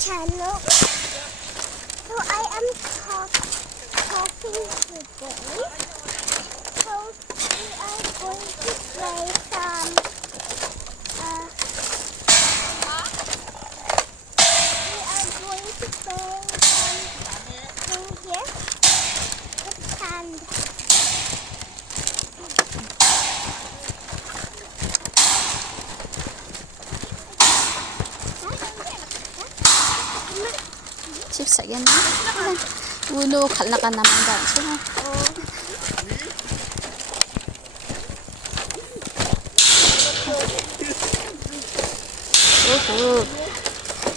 channel. So I am talking today. So we are going to play some thing here with sand. Chips again. Ulo kalna ka naman daw.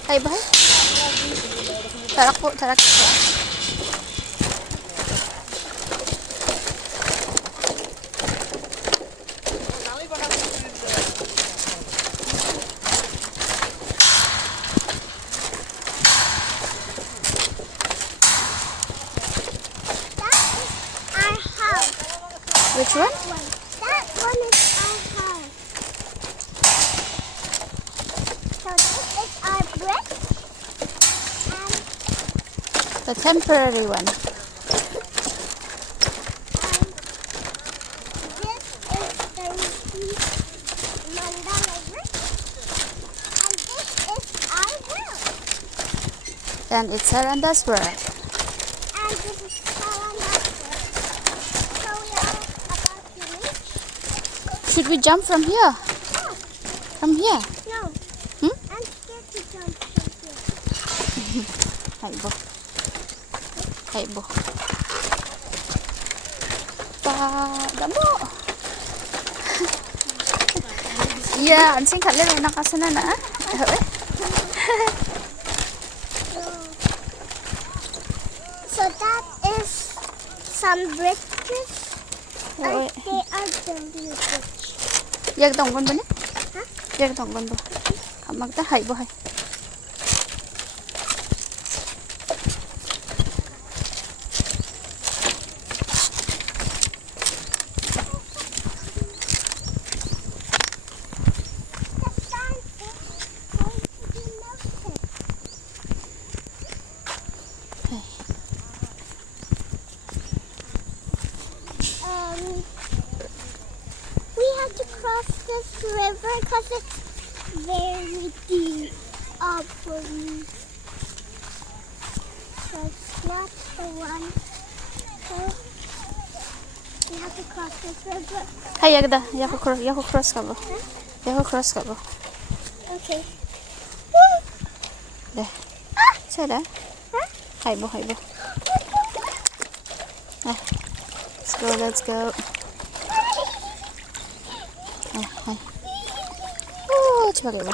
Hay ba? Tarak po, tarak po. Which one? That one is our house. So this is our brick and The temporary one. this is the mandala brick and this is our house. And it's Saranda's world. And this is Saranda's brick. So we are about to reach. Should we jump from here? No, From here? no. Hmm? I'm scared to jump from here. Hay bo. Hay bo. Damo. Yeah, anh xin khẩn lên rồi nakasana na. So that is some bridges. And they are building a bridge. Yag tong kon ba ni? Huh? Yag tong kon ba? Magta hay bo hay. The sand is going to be melted. We have to cross this river because it's very deep for me. So it's not the one. So we have to cross this river. Hay yag da. Yako cross ka ba? Yako cross ka ba? Okay. There. Say that. Huh? Hay bo, hay bo. Let's go, let's go. Hay. Oh, coba kayak bo.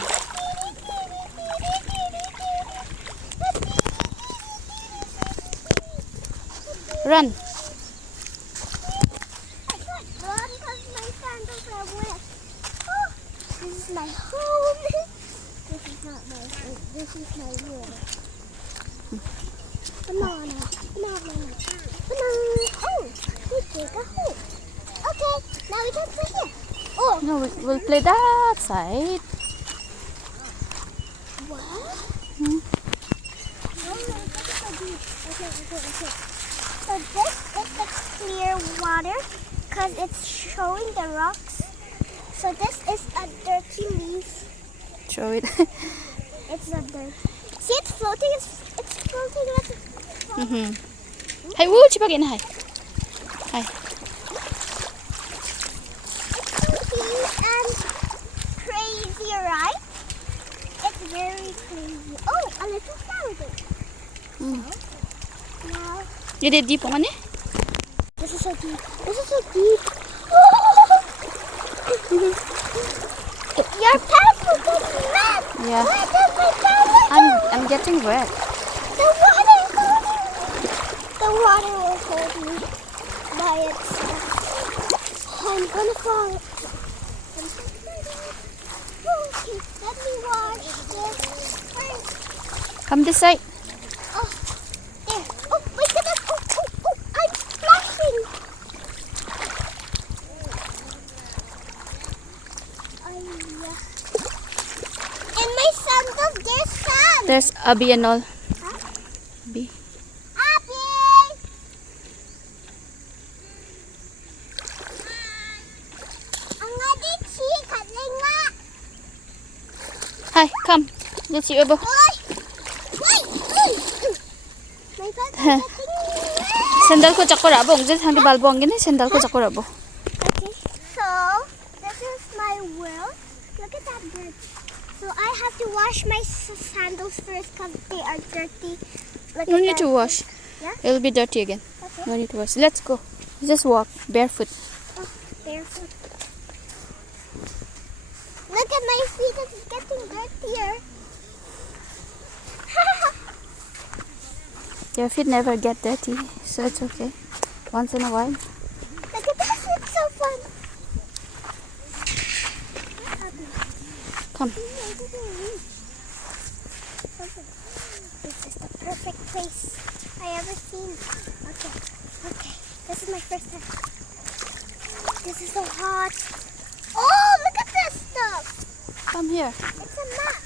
Run. I can't run because my sandals are wet. Oh, this is my home. This is not my home. This is my room. Banana. Banana. Banana. Oh, we dig a hole. Okay, now we can play here. Oh, No, we'll play that side. what? Hmm. Okay. So this is the clear water because it's showing the rocks. So this is a dirty leaf. Show it. It's not dirt. See, it's floating. It's floating. Hay wo, coba kayak hay. Hay. And crazy, right? It's very crazy. Oh, a little flower. Now, Jadi deep ang ano? this is so deep. This is so deep. Your pants will get wet. Yeah. Where does my pants I'm getting wet. The water is holding me. The water will hold me by itself. I'm gonna fall. Okay, let me wash this first. Come this side. Oh, there. Oh, wait a minute. Oh, I'm splashing. In my sandals, there's sand. There's Abby and all. Huh? Abby. Abby! Ang nga di chi, katling nga. Hi, come. Let's see Abo. Uy! Uy! Uy! May katling. Sandal ko chakko rabo. Just handi balbo ang gini. Sandal ko chakko rabo. Okay, so this is my world. Look at that bird. So I have to wash my sandals first because they are dirty. Look No at need that. to wash. Yeah? It'll be dirty again. Okay. No need to wash. Let's go. Just walk barefoot. Oh, barefoot. Look at my feet. It's getting dirtier. Your feet never get dirty, so it's okay. Once in a while. Look at this. It's so fun. Come. This is the perfect place I ever seen. Okay, okay. This is my first time. This is so hot. Oh, look at this stuff. Come here. It's a map.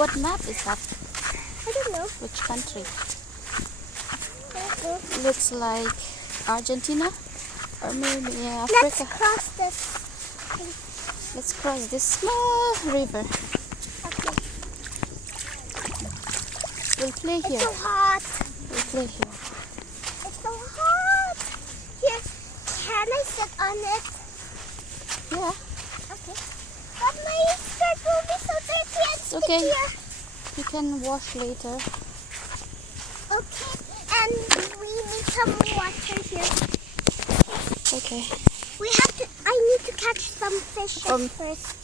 What map is that? I don't know. Which country? Okay. Looks like Argentina or maybe Let's Africa. cross this. Let's cross this small river. Okay. We'll play It's here. so hot. We'll play here. It's so hot. Here, can I sit on it? Yeah. Okay. But my skirt will be so dirty and It's okay. stickier. You can wash later. Okay. And we need some water here. Okay. We have to. I need to catch some fish first.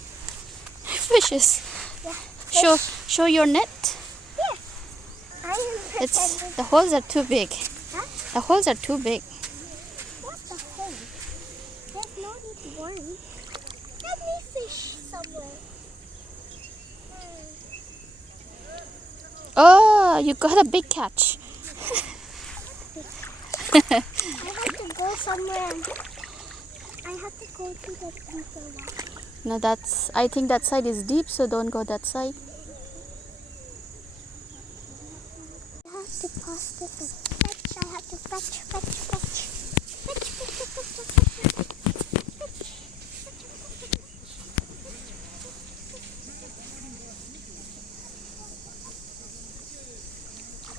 Fishes. Yeah. Show your net. Here. I am It's pretending. the holes are too big. Huh? The holes are too big. What's the hole? There's no need to worry. Let me fish somewhere. Oh, you got a big catch. I have to go somewhere. I have to go to the deeper one. No, I think that side is deep, so don't go that side. I have to pass this and fetch. I have to fetch.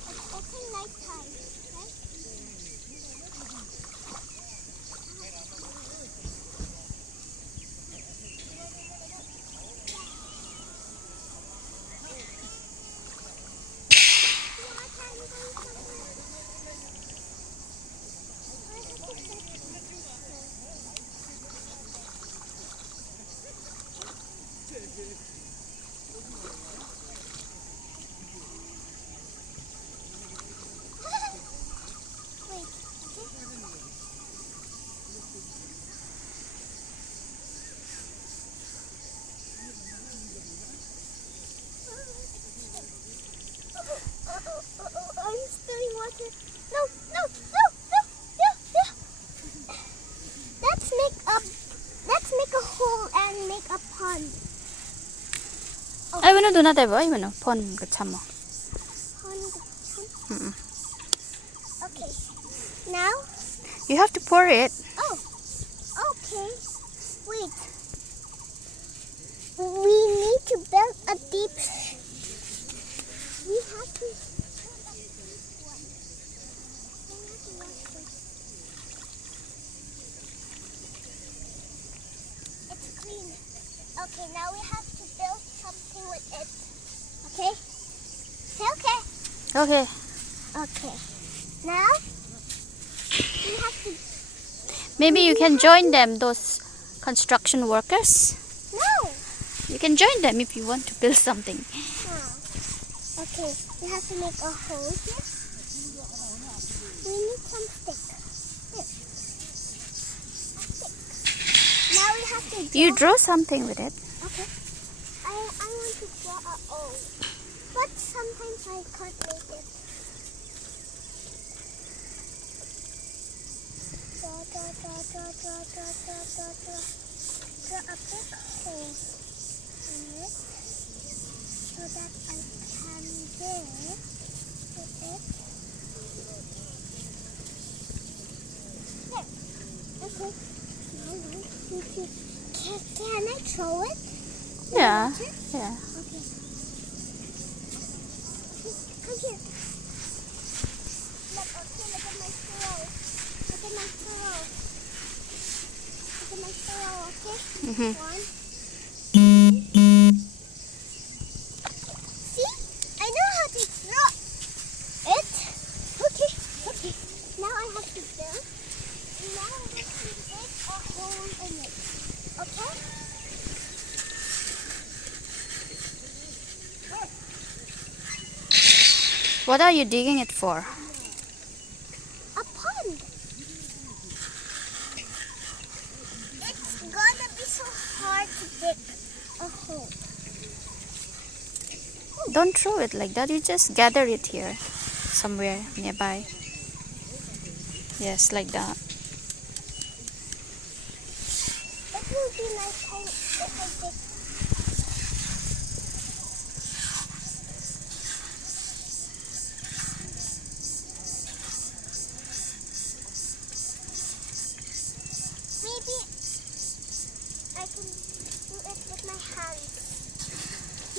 It's getting nighttime, right? I'm spilling water. No. Let's make a hole and make a pond. Ay, bueno, do not ever. Ay, bueno, pon ka chamo. Pond. Okay. Now. You have to pour it. Oh. Okay. Wait. We need to build a deep. We have to. It's clean. Okay, now we have to build something with it. Okay? Okay. Okay. Okay. Now we have to. Maybe you can join them, those construction workers. No. You can join them if you want to build something. Okay, we have to make a hole here. We need some stick. Here. A stick. Now we have to You draw something with it. Okay. I want to draw a O. But sometimes I can't make it. Draw a big hole in it. so that I can dig with it. There. Okay. Now, 1, 2, 3. Can I throw it? Yeah. Okay. Yeah. Okay. Come here. Look at my throw. Look at my throw. Look at my throw, okay? Mm-hmm. 1. See? I know how to throw it. Okay, okay. Now I have to build. Now I have to dig a hole in it. Okay? What are you digging it for? A pond. It's gonna be so hard to dig a hole. Don't throw it like that. You just gather it here, somewhere nearby. Yes, like that. It will be nice if I dig. Maybe I can do it with my hands.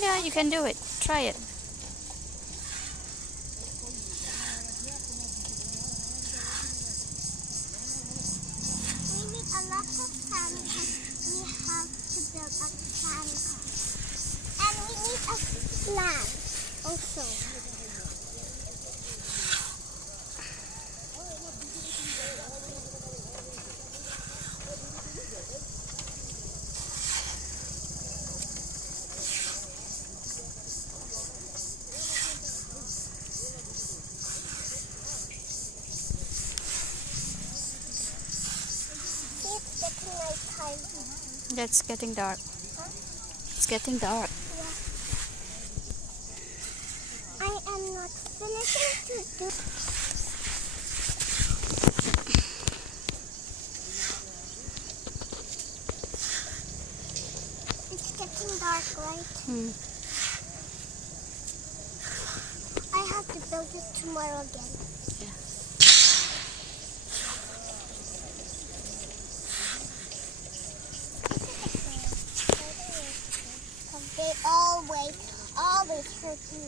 Yeah, you can do it. Try it. We need a lot of sand because we have to build a sand car. And we need a plan also. See, it's getting nighttime. That's getting dark. Huh? It's getting dark. Yeah. I am not finishing to do. It's getting dark, right? Hmm. I have to build it tomorrow again. Yeah. They always hurt me.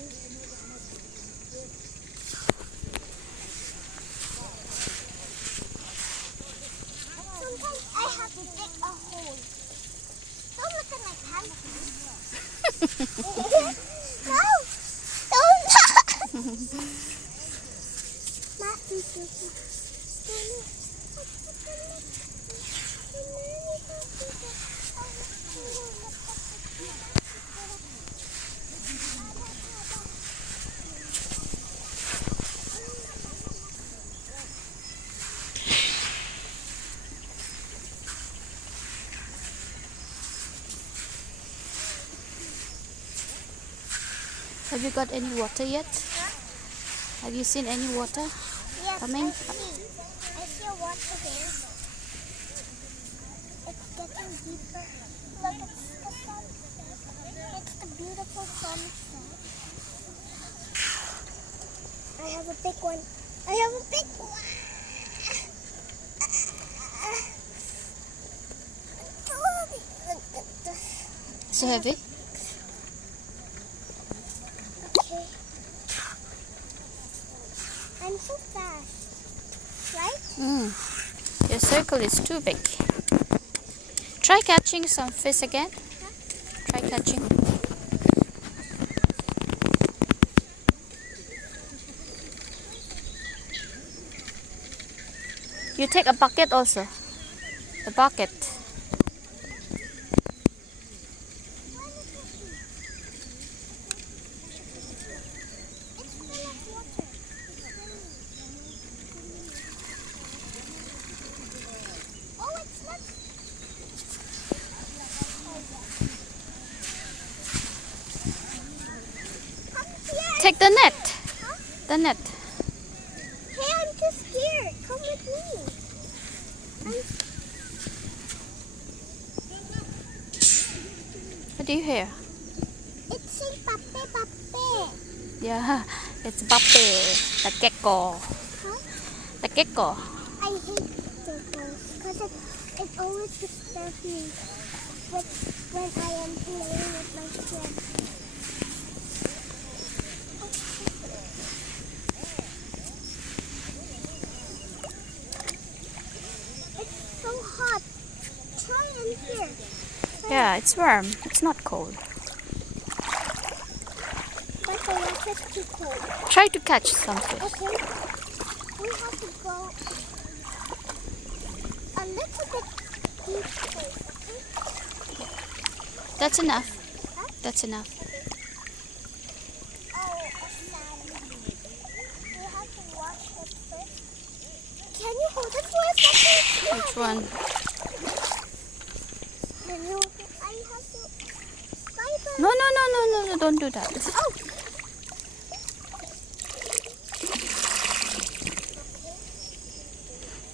Sometimes I have to dig a hole. Don't look at my pants. No! Don't! Have you got any water yet? Have you seen any water Yes, coming? I see a water there. It's getting deeper. Look, it's the sunset. It's the beautiful sunset. I have a big one. I have a big one. So heavy? Okay. I'm so fast, right? Your circle is too big. Try catching some fish again. Try catching. You take a bucket also. A bucket. It's full of water. Oh, it's not. Come here. Take the net. Huh? The net. Hey, I'm just scared. Come with me. What do you hear? It's sing pape pape. Yeah, it's Bape, the gecko. Huh? The gecko. I hate geckos because it always disturbs me when I am playing with my friends. It's so hot. Try in here. Yeah, it's warm. It's not cold. But the water's too cold. Try to catch some fish. Okay. We have to go a little bit deep place, okay? That's enough. Huh? That's enough. Oh, a sand. We have to wash it first. Can you hold it for a second? Which one? Can you? I have to. Bye-bye. No, don't do that. Oh.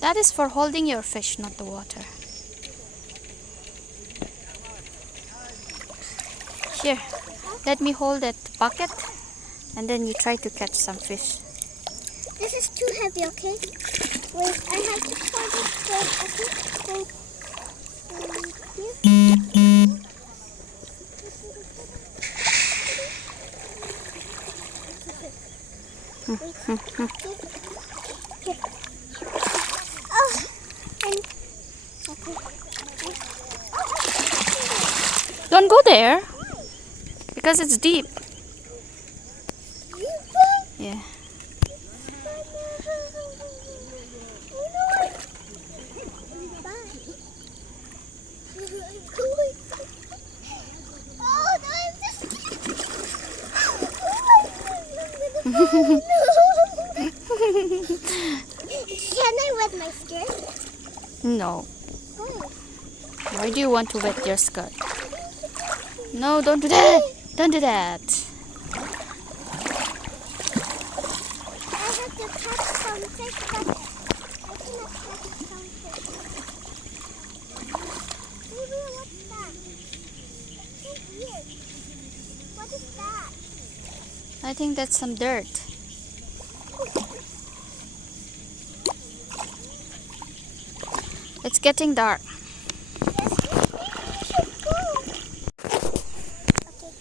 That is for holding your fish, not the water. Here, let me hold that bucket and then you try to catch some fish. This is too heavy, okay? Wait, I have to hold it first, okay? Here. Here. Oh, and okay. Don't go there because it's deep. Yeah. Can I wet my skirt? No. Oh. Why do you want to wet your skirt? No, don't do that. Don't do that. I have to catch some fish, but I cannot catch some fish. Baby, what's that? It's so weird. What is that? I think that's some dirt. It's getting dark. Yes, we should go. Okay.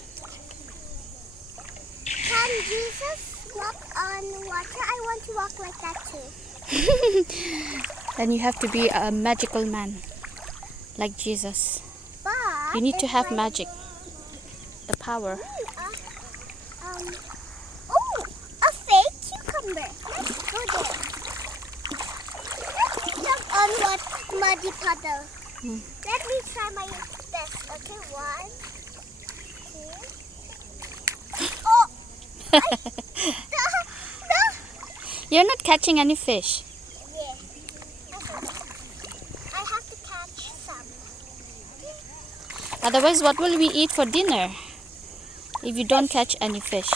Can Jesus walk on water? I want to walk like that too. Then you have to be a magical man, like Jesus. But You need to if have my- magic, the power. Oh, a fake cucumber. Let's go there. Let me jump on what muddy puddle. Let me try my best. Okay, 1, 2. Oh, no. You're not catching any fish. Yeah. I have to catch some. Otherwise, what will we eat for dinner if you don't catch any fish?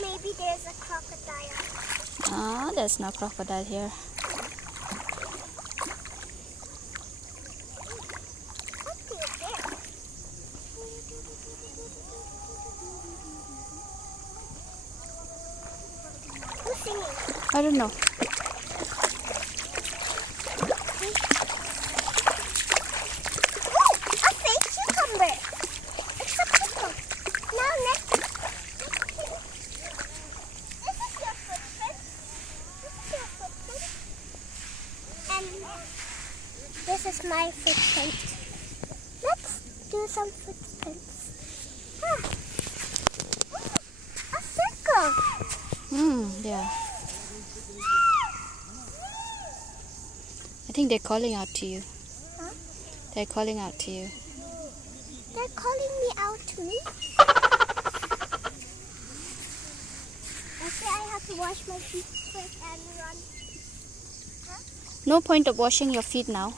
Maybe there's a crocodile. Ah, there's no crocodile here. Something there. Who's singing? I don't know. Oh, a fake cucumber. It's a pickle. Now next. This is your footprint. This is your footprint. And this is my footprint. Let's do some footprints. Ah. Oh, a circle. Yeah. I think they're calling out to you. Huh? They're calling out to you. They're calling me out to me. Okay, I have to wash my feet first and run. No point of washing your feet now.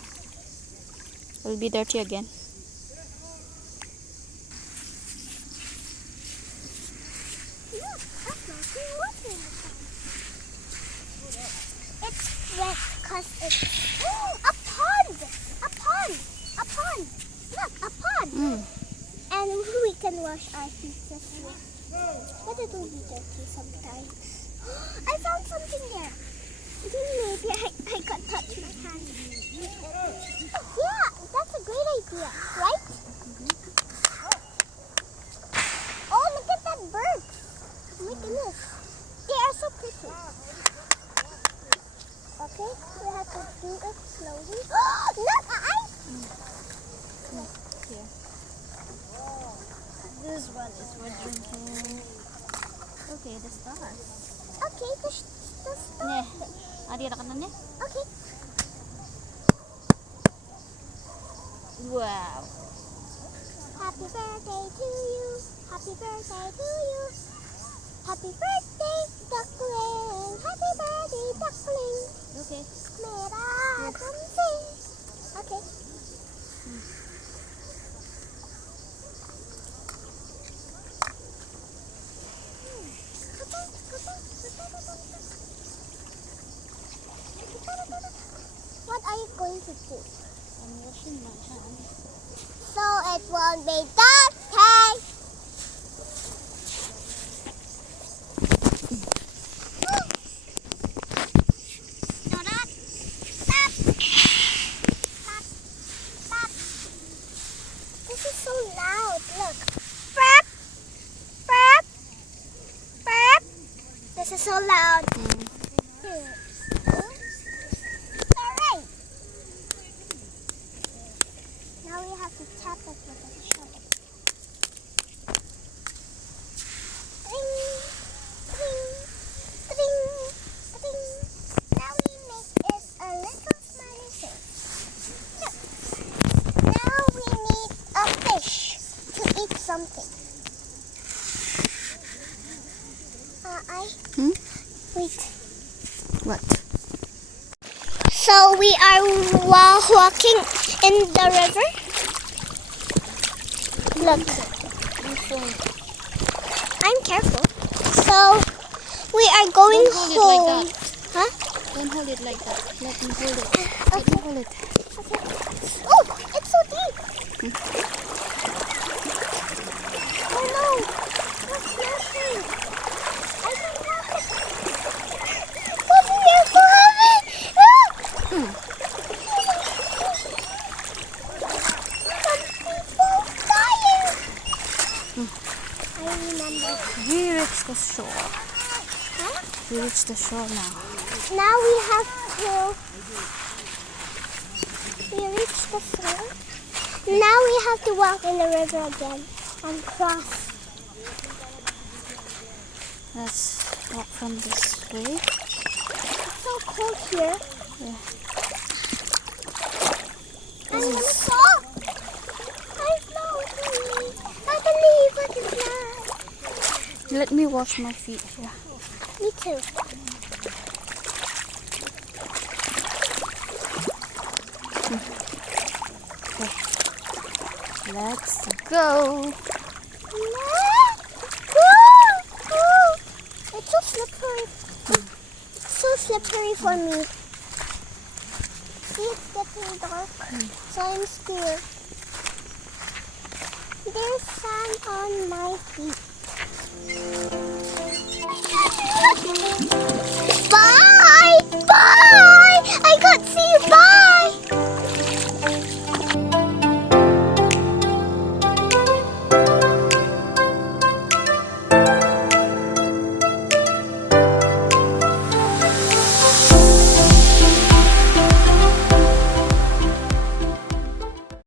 It will be dirty again. Look, a floating water in the pond. It's wet because it's a pond. A pond. A pond. Look, a pond. And And we can wash our feet as well. But it will be dirty sometimes. I found something there. Maybe I got touched my hand. Yeah, that's a great idea, right? Oh, look at that bird. Oh my goodness. They are so pretty. Okay, we have to do it slowly. Look, Here. This one is for drinking. Okay, the stars. Okay, the stop. Nih, adi ada kanannya. Okay. Wow. Happy birthday to you. Happy birthday to you. Happy birthday, duckling. Happy birthday, duckling. Okay. Mera tumse. Okay. What are you going to do? I'm washing my hands. So it won't be dirty. This is so loud. Look. Burp. Burp. Burp. This is so loud. Alright. Now we have to tap it with a shovel. Ding, ding, ding, ding. Now we make it a little smiley face. Look. Now we need a fish to eat something. Wait. What? So we are walking in the river. Look. I'm careful. So we are going Don't hold it home. like that. Huh? Don't hold it like that. Let me hold it. Let me hold it. Okay. Oh, it's so deep. Oh no. What's nothing? I don't have it. What's here for me? Hmm. I remember. We reached the shore. Huh? We reached the shore now. Now we have to. We reached the shore. Now we have to walk in the river again and cross. Let's walk from this way. It's so cold here. Yeah. I'm gonna fall. I float. I believe I can fly. Let me wash my feet here. Me too. Let's go. It's so slippery. So slippery for me. See, it's getting dark. So I'm scared. There's sand on my feet.